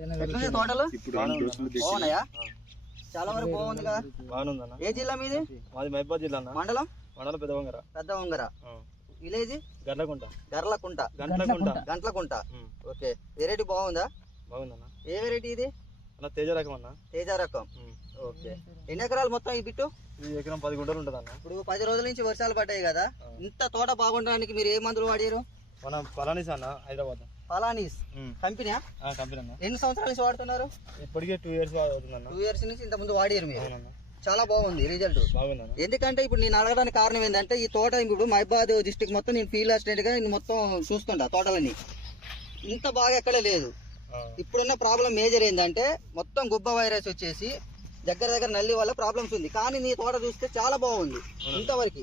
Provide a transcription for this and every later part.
తోటలు? బాగున్నాయా? చాలా వరకు బాగుంది. కదా. బాగుందన్న ఏ జిల్లా మీది? మాది మహిబాద్ జిల్లా అన్న. మండలం? మండల పెద్దవంగర పెద్ద ఉంగర village? Gadlakunta. Garlakunta Gantalakunta Gantlakunta. Okay. Variety బాగుందా? బాగుందన్న. ఏ వెరైటీ ఇది? అన్న తేజ రకం అన్న. తేజ రకం. ఓకే. ఎన్ని ఎకరాలు మొత్తం ఈ బిట్టు? ఇది ఎకరం పది గుంటలు ఉంటుంది అన్న ఇప్పుడు పది రోజుల నుంచి వర్షాలు పడ్డాయి కదా. ఇంత తోట బాగుండడానికి మీరు ఏ మందులు వాడారు? మన పలానీస్ అన్న హైదరాబాద్. పలానీస్. కంపెనీ ఎన్ని సంవత్సరాల నుంచి వాడుతున్నారు? ఇప్పటికే టూ ఇయర్స్ టూ ఇయర్స్ నుంచి ఇంత ముందు వాడారు మీరు. చాలా బాగుంది రిజల్ట్ ఎందుకంటే ఇప్పుడు నేను అడగడానికి కారణం ఏంటంటే ఈ తోట ఇప్పుడు మహిబాద్ డిస్టిక్ మొత్తం నేను ఫీల్డ్ అసిస్టెంట్గా నేను మొత్తం చూస్తుంటా తోటలని ఇంత బాగా ఎక్కడ లేదు. ఇప్పుడున్న ప్రాబ్లం మేజర్ ఏంటంటే మొత్తం గుబ్బ వైరస్ వచ్చేసి దగ్గర దగ్గర నల్లి వల్ల ప్రాబ్లమ్స్ ఉంది. కానీ నీ తోట చూస్తే చాలా బాగుంది. ఇంతవరకు.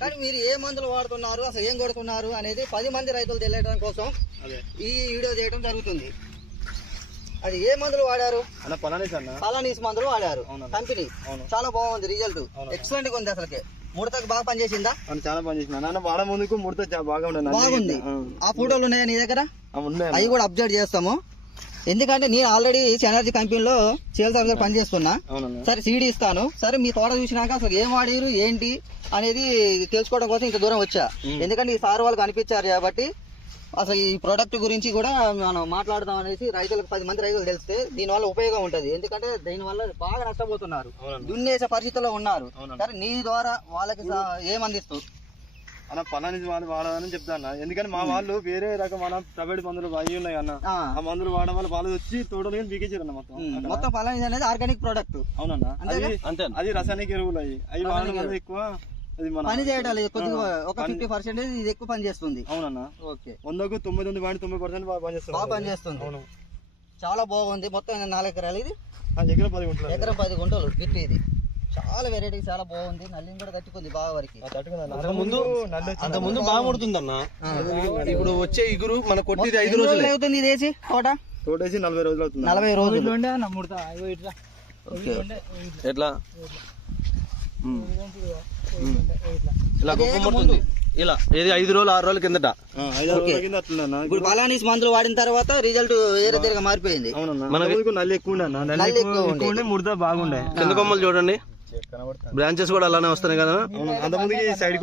కానీ మీరు ఏ మందులు వాడుతున్నారు అసలు ఏం కొడుతున్నారు అనేది పది మంది రైతులు తెలియడం కోసం ఈ వీడియో చేయడం జరుగుతుంది. అది ఏ మందులు వాడారు? పలానీస్ మందులు వాడారు. కంపెనీ. చాలా బాగుంది రిజల్ట్. ఎక్సలెంట్గా ఉంది అసలుకి. ముడతకు బాగా పనిచేసిందా? చాలా పని చేసిన అన్న వాడ ముందుకు ముడత బాగా బాగుంది. ఆ ఫోటోలు ఉన్నాయా నీ దగ్గర? అవి కూడా అప్డేట్ చేస్తాము. ఎందుకంటే నేను ఆల్రెడీ ఎనర్జీ కంపెనీలో సేల్స్ ఆఫీసర్ పనిచేస్తున్నా. సరే సీడీ ఇస్తాను. సరే మీ తోట చూసినాక అసలు ఏం వాడారు ఏంటి అనేది తెలుసుకోవడం కోసం ఇంత దూరం వచ్చా? ఎందుకంటే ఈ సార్ వాళ్ళు కనిపించారు కాబట్టి అసలు ఈ ప్రోడక్ట్ గురించి కూడా మనం మాట్లాడదాం అనేసి రైతులకు పది మంది రైతులు తెలిస్తే దీనివల్ల ఉపయోగం ఉంటది. ఎందుకంటే దీనివల్ల బాగా నష్టపోతున్నారు. దున్నేసే పరిస్థితిలో ఉన్నారు. సరే నీ ద్వారా వాళ్ళకి సా- ఏం అందిస్తూ అన్న పలానీస్ వాళ్ళు వాడాలని చెప్తా అన్న ఎందుకంటే మా వాళ్ళు వేరే రకం మన ప్రైవేట్ మందులు అవి ఉన్నాయి అన్న. ఆ, మందులు వాడడం వల్ల వాళ్ళు వచ్చి తోటలు బీకేసారు అన్న మొత్తం. మొత్తం ఫలాని అనేది ఆర్గానిక్ ప్రోడక్ట్. అవునన్న. అంతే అది రసాయనిక ఎరువులు అవి అవి వాడడం వల్ల ఎక్కువ అది మన పని చేయటాలు కొద్దిగా ఒక ఫిఫ్టీ పర్సెంటేజ్ ఇది ఎక్కువ పని చేస్తుంది. అవునన్న. ఓకే. వందకు తొమ్మిది తొమ్మిది పాయింట్ తొమ్మిది పర్సెంట్ బాగా పనిచేస్తారు బాగా పని చేస్తుంది అవును. చాలా బాగుంది. మొత్తం నాలుగు ఎకరాలు ఇది. ఎకరం పది గుంటలు. ఎకరం పది గుంటలు. గిట్టి ఇది. చాలా వెరైటీ చాలా బాగుంది. నల్లిని కూడా కట్టుకుంది బాగా వరకు. ముందు నల్లి వచ్చింది. అంత ముందు బాగా ముడుతుందన్న. ఇప్పుడు వచ్చే ఇగురు మన కొట్టిది ఐదు రోజులే. అవుతుంది ఇది వేసి? తోట? తోటేసి నలభై రోజులు అవుతుంది. నలభై రోజులు. ఎట్లా. ఇలా. ముడుతుంది. ఇది ఐదు రోజులు ఆరు రోజుల కిందట? ఇప్పుడు బలానీస్ మందులు వాడిన తర్వాత రిజల్ట్ వేరే తీరుగా మారిపోయింది. అవునన్న. మనకి- నల్లి ఎక్కువ ఉండే అన్న. నల్లి ఎక్కువ ముడత బాగుండే. కింద కొమ్మలు చూడండి. బ్రాంచెస్ కూడా అలానే వస్తున్నాయి కదా? సైడ్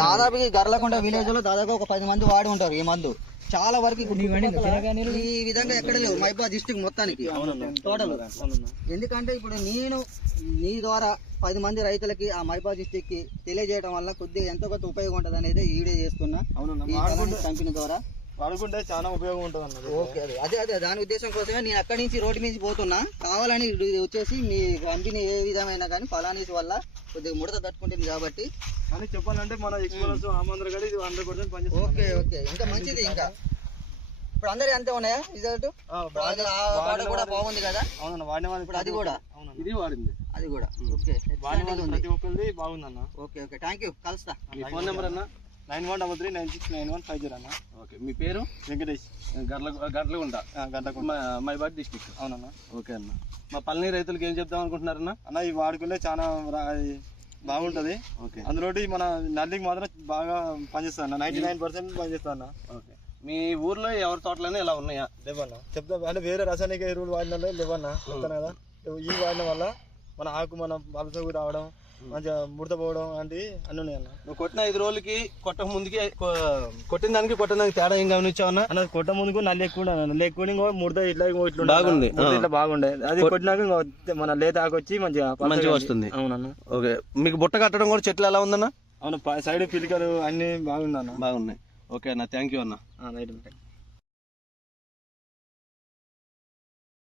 దాదాపు గర్లకొండ విలేజ్లో దాదాపు ఒక పది మంది వాడి ఉంటారు ఈ మందు. చాలా వరకు ఈ విధంగా ఎక్కడ లేవు. మైబాద్ డిస్ట్రిక్ట్ మొత్తానికి. టోటల్ ఎందుకంటే ఇప్పుడు నేను నీ ద్వారా పది మంది రైతులకి ఆ మైబాద్ డిస్టిక్కి తెలియజేయడం వల్ల కొద్దిగా ఎంతో కొంత ఉపయోగం ఉంటుంది అనేది ఈ వీడియో చేస్తున్నా. కంపెనీ ద్వారా. వాడుకుంటే చాలా ఉపయోగం ఉంటుంది అన్నది ఓకే అదే అదే అదే దాని ఉద్దేశం కోసమే నేను అక్కడి నుంచి రోడ్డు నుంచి పోతున్నా. కావాలని వచ్చేసి మీ కంపెనీ ఏ విధమైన కానీ ఫలానీస్ వల్ల కొద్దిగా ముడత తట్టుకుంటుంది కాబట్టి. అని చెప్పాలంటే మన ఎక్స్పీరియన్స్ ఆమంధ్ర కూడా ఇది హండ్రెడ్ పర్సెంట్ పనిచేస్తుంది ఓకే ఓకే ఇంకా మంచిది ఇంకా. ఇప్పుడు అందరి అంతే ఉన్నాయా రిజల్ట్ తోట కూడా బాగుంది కదా? అవునన్న వాడిన వాళ్ళు ఇప్పుడు అది కూడా? ఇది వాడింది. అది కూడా. ఓకే వాడిన ప్రతి ఒక్కరిది బాగుందన్న. ఓకే ఓకే థ్యాంక్ యూ కలుస్తా. మీ ఫోన్ నెంబర్ అన్న? Nine one double three nine six nine one five zero అన్న. ఓకే మీ పేరు? వెంకటేష్. గట్ల గట్లగుంట ఆ, గంటకు మైబాద్ డిస్టిక్ అవునన్న. ఓకే అన్న. మా పల్ని రైతులకు ఏం చెప్దాం అనుకుంటున్నారన్న? అన్న ఇవి వాడుకుంటే చాలా బాగుంటది. ఓకే. అందులో మన నల్లికి మాత్రం బాగా పనిచేస్తుంది అన్న. నైన్టీ నైన్ పర్సెంట్ పనిచేస్తుంది అన్న. ఓకే. మీ ఊర్లో ఎవరి తోటలైనా ఇలా ఉన్నాయా? లేవన్న. చెప్తా అంటే వేరే రసాయనిక ఎరువులు వాడిన లేవన్న. చెప్తాను కదా. ఈ వాడిన వల్ల మన ఆకు మన బలసగు రావడం మంచిగా ముడత పోవడం లాంటివి అన్ని ఉన్నాయి అన్న. నువ్వు కొట్టిన ఐదు రోజులకి కొట్టక ముందుకి కొట్టిన దానికి కొట్టిన దానికి తేడా ఏం గమనించావన్నా అన్న? కొట్ట ముందుకు నల్లి ఎక్కువ. నల్లి ఎక్కువ ముడత ఇట్లా ఇట్లా బాగుంది. ఇట్లా బాగుండే. అది కొట్టినాక మన లేత ఆకు వచ్చి మంచిగా మంచిగా. వస్తుంది. అవునన్న. ఓకే. మీకు బుట్ట కట్టడం కూడా చెట్లు ఎలా ఉందన్న? అవును సైడ్ పిలికలు అన్ని బాగుంది అన్న. బాగున్నాయి. ఓకే అన్న థ్యాంక్ యూ అన్న. రైట్ అన్న.